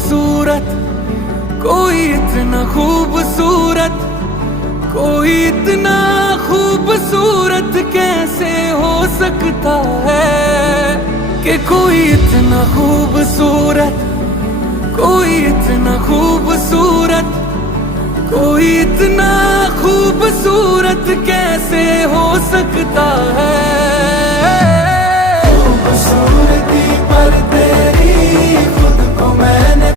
खूबसूरत, कोई इतना खूबसूरत, कोई इतना खूबसूरत कैसे हो सकता है कि कोई इतना खूबसूरत, कोई इतना खूबसूरत, कोई इतना खूबसूरत कैसे हो सकता है।